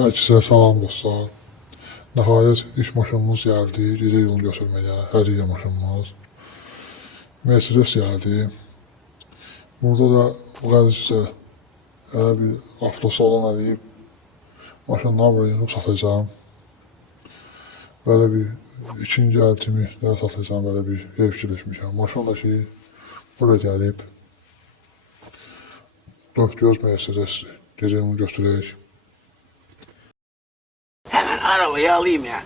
Herkese salam dostlar. Nəhayət iş maşınımız gəldi. Gedək yolu götürməyə. Hədiyyə maşınımız. Mercedes gəldi. Burada da bu qədisdə hələ bir avtosalon edib maşından buraya yığıb satacağım. Belə bir ikinci əltimi də satacağım. Belə bir ev fikirləşmişəm. Maşın da ki buraya gəlib. Dörd göz Mercedesdir. Gedək onu götürək. Hemen arabayı alayım ya.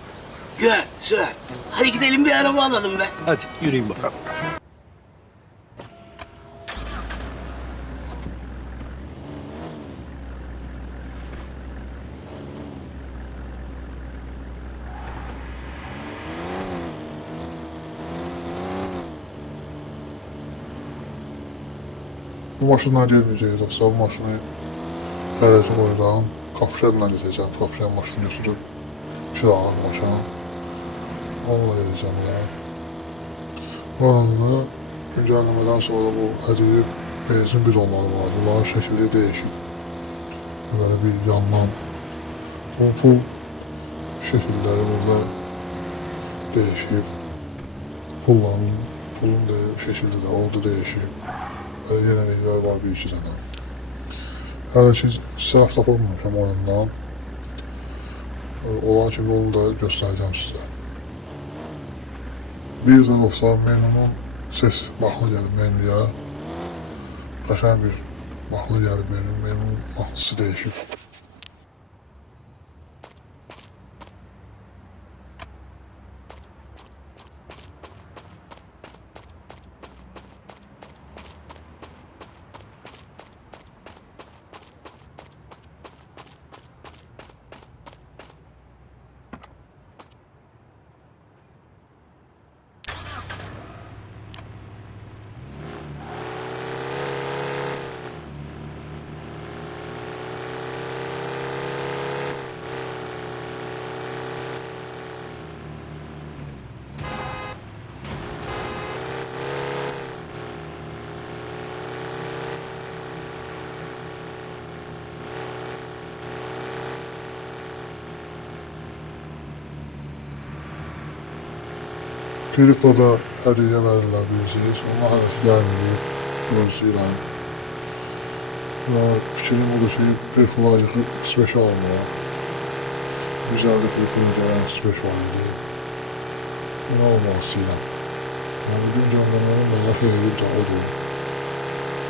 Güzel, süper. Hadi gidelim bir araba alalım be. Hadi yürüyün bakalım. Bu maşından gelmeyeceğiz dostlar. Bu maşını garajı koyacağım. Kapışanla gideceğim. Kapışan maşını götürüp kiralık maşını. Onunla gideceğim ya. Bu arada güncellemeden sonra bu hediye benzin bidonları var. Bunların şekli değişik. Böyle bir yandan bu pul şekilleri burada değişik. Pulun da şekli de oldu değişik. Böyle yenilikler var bir iki tane. Hələ ki səhv tapılmamışam oyundan. Olan kimi onu da göstərəcəm sizə. Bir də dostlar menunun ses mahnı gəlib menuya. Qəşəng bir mahnı gəlib menunun mahnısı değişib. Kriptoda hədiyyə verirlər bilirsiniz. Onlar hələ gəlməyib, gözləyirəm. Və fikrim odur ki, kriptolar yıxıb X5 almaq. Güzel de kriptoya gələn X5 var idi. Bunu almaq istəyirəm. Yəni, bugün göndərmənin mənə xeyri də odur.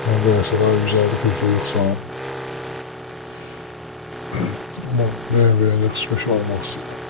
Yəni, beləsələr güzel de kriptoya yıxsam. Amma BMW-yə X5 almaq istəyirəm.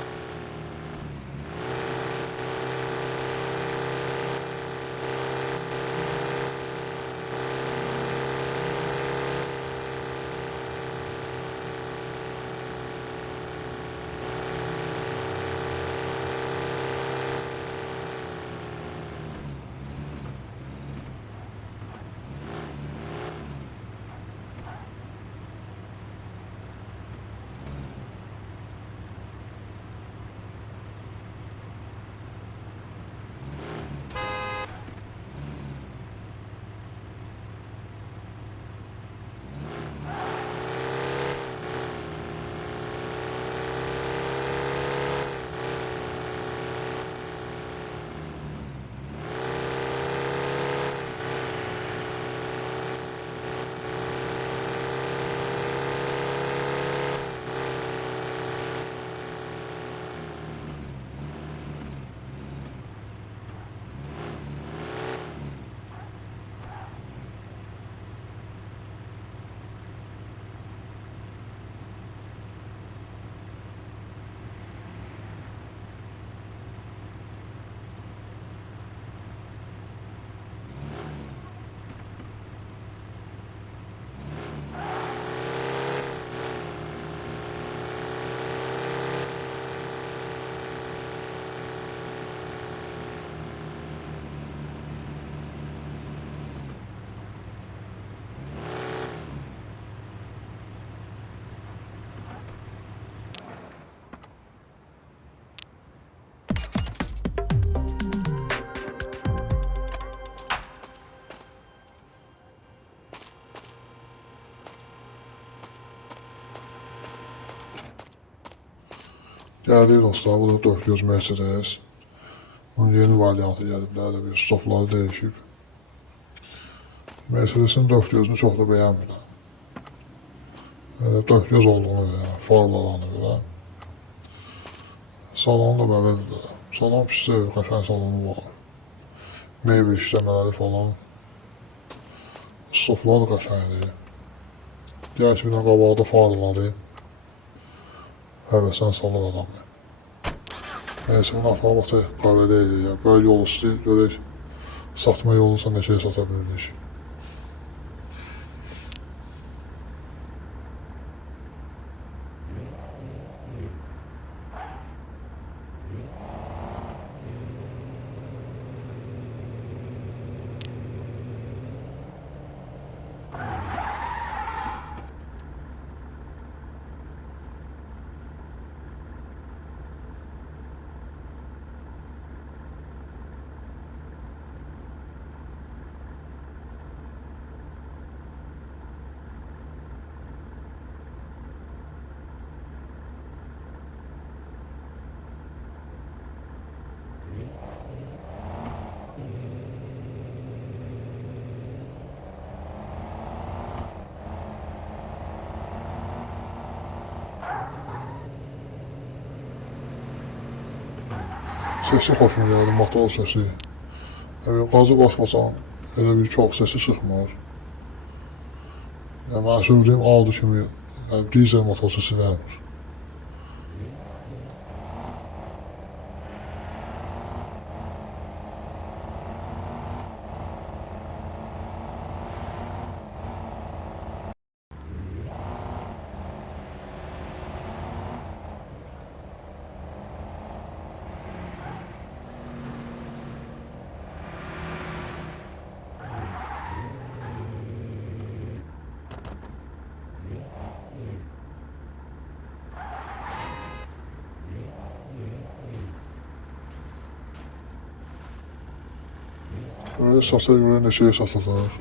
Gəldik dostlar, bu da 400 Mercedes. Bunun yeni variantı gəliblər də bir stopları dəyişib. Mercedes'in 400'ünü çox da bəyənmirəm. 400 olduğunu verirəm, farlarını verirəm. Salonu da belədir. Salon pis deyil, qəşəng salonu var. Meyve işləmələri falan. Stoplar da qəşəngdir. Diğer bir dənə qabaqda farları. Həvəsən salır adamı. Neyse, bunu afabatı qabədə eləyək. Böyle yol istəyir, görək satma yoluysa ne şey sata bildik. Sesi xoşuma gəldi, motor sesi. Qazı basmasan, elə bir çox sesi çıxmır. Mən sürdüyüm Audi kimi dizel motor sesi vermir. Böyle satır göre neçəyə satılır.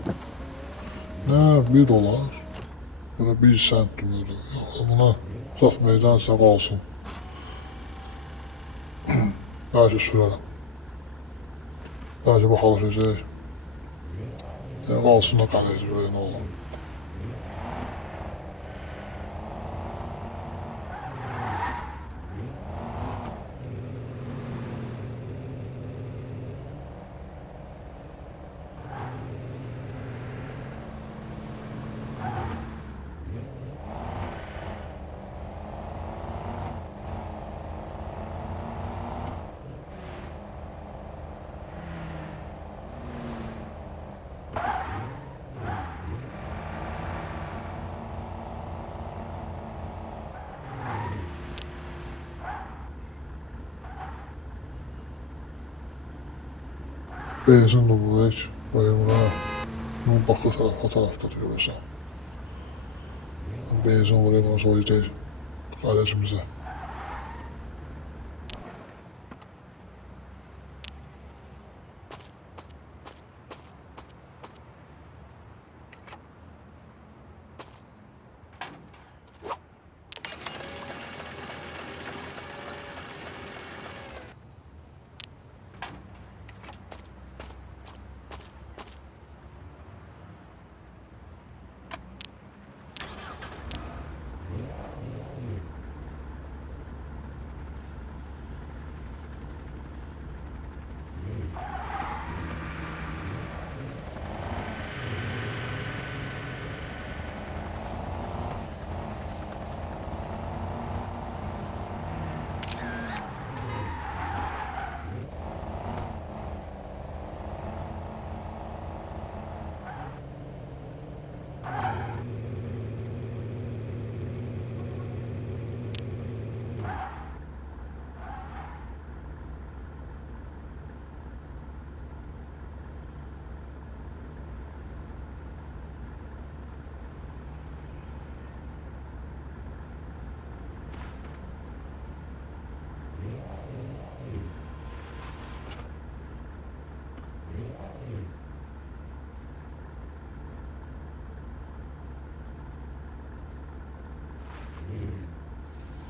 Ne $1. Böyle 1 sent böyle. Buna satmaydansa qalsın. Belki sürərəm. Belki baxalışacaq. Qalsın da qalacaq böyle ne olur. Benzin dolduracaq. Böyle buna bakı tarafta görürsən. Benzin oraya buna soyacaq garajımıza.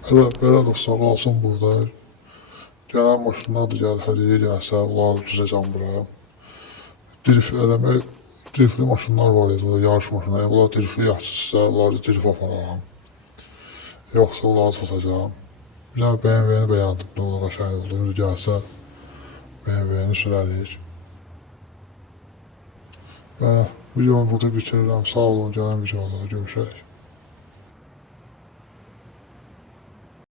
Belə dostlar qalsın burada. Gələn maşınlar da gəlir, hədiyyə gəlsə, onları düzəcəm bura. Drifli maşınlar var idi, yarış maşınları. Onlar drifli yaxşısı, onları drif apararam. Yoxsa onları satacağım. Bir dənə BMW-ni bəyəndim, nə olur, qəşəng olur. Gəlsə BMW-ni sürərik. Və videonu burada bitirirəm. Sağ olun, gələn videolarda görüşək.